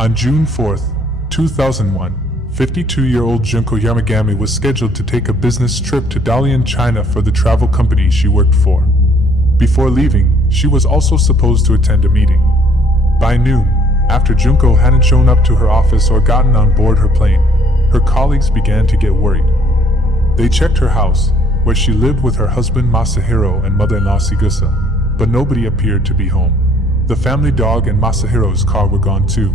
On June 4, 2001, 52-year-old Junko Yamagami was scheduled to take a business trip to Dalian, China for the travel company she worked for. Before leaving, she was also supposed to attend a meeting. By noon, after Junko hadn't shown up to her office or gotten on board her plane, her colleagues began to get worried. They checked her house, where she lived with her husband Masahiro and mother-in-law Sigusa, but nobody appeared to be home. The family dog and Masahiro's car were gone too.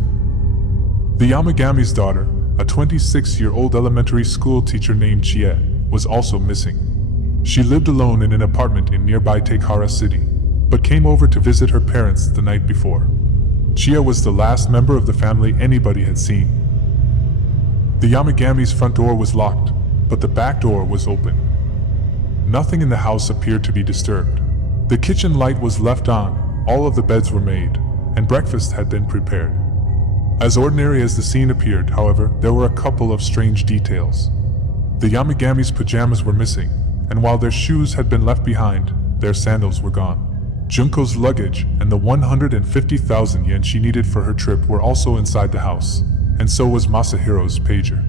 The Yamagami's daughter, a 26-year-old elementary school teacher named Chie, was also missing. She lived alone in an apartment in nearby Takehara City, but came over to visit her parents the night before. Chie was the last member of the family anybody had seen. The Yamagami's front door was locked, but the back door was open. Nothing in the house appeared to be disturbed. The kitchen light was left on, all of the beds were made, and breakfast had been prepared. As ordinary as the scene appeared, however, there were a couple of strange details. The Yamagami's pajamas were missing, and while their shoes had been left behind, their sandals were gone. Junko's luggage and the 150,000 yen she needed for her trip were also inside the house, and so was Masahiro's pager.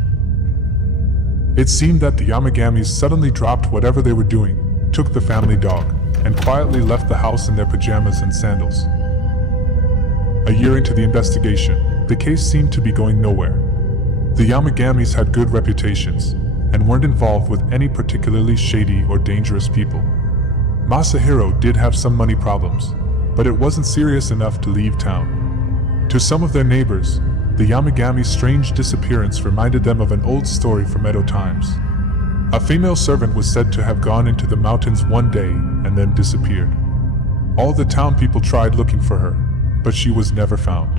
It seemed that the Yamagamis suddenly dropped whatever they were doing, took the family dog, and quietly left the house in their pajamas and sandals. A year into the investigation, the case seemed to be going nowhere. The Yamagamis had good reputations, and weren't involved with any particularly shady or dangerous people. Masahiro did have some money problems, but it wasn't serious enough to leave town. To some of their neighbors, the Yamagami's strange disappearance reminded them of an old story from Edo times. A female servant was said to have gone into the mountains one day and then disappeared. All the town people tried looking for her, but she was never found.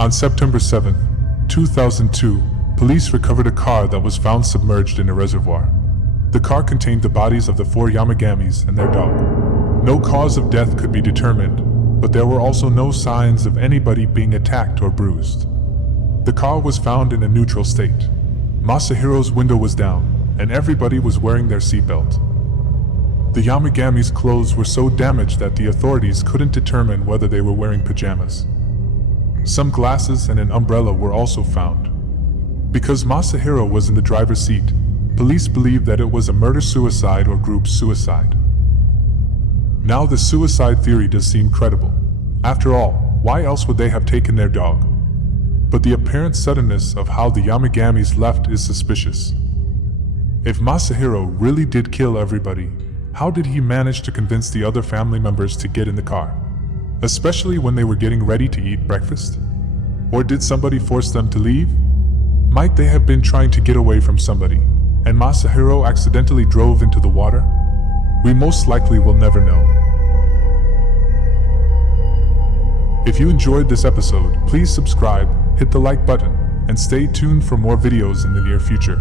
On September 7, 2002, police recovered a car that was found submerged in a reservoir. The car contained the bodies of the 4 Yamagamis and their dog. No cause of death could be determined, but there were also no signs of anybody being attacked or bruised. The car was found in a neutral state. Masahiro's window was down, and everybody was wearing their seatbelt. The Yamagami's clothes were so damaged that the authorities couldn't determine whether they were wearing pajamas. Some glasses and an umbrella were also found. Because Masahiro was in the driver's seat, police believed that it was a murder-suicide or group suicide. Now the suicide theory does seem credible. After all, why else would they have taken their dog? But the apparent suddenness of how the Yamagamis left is suspicious. If Masahiro really did kill everybody, how did he manage to convince the other family members to get in the car? Especially when they were getting ready to eat breakfast? Or did somebody force them to leave? Might they have been trying to get away from somebody, and Masahiro accidentally drove into the water? We most likely will never know. If you enjoyed this episode, please subscribe, hit the like button, and stay tuned for more videos in the near future.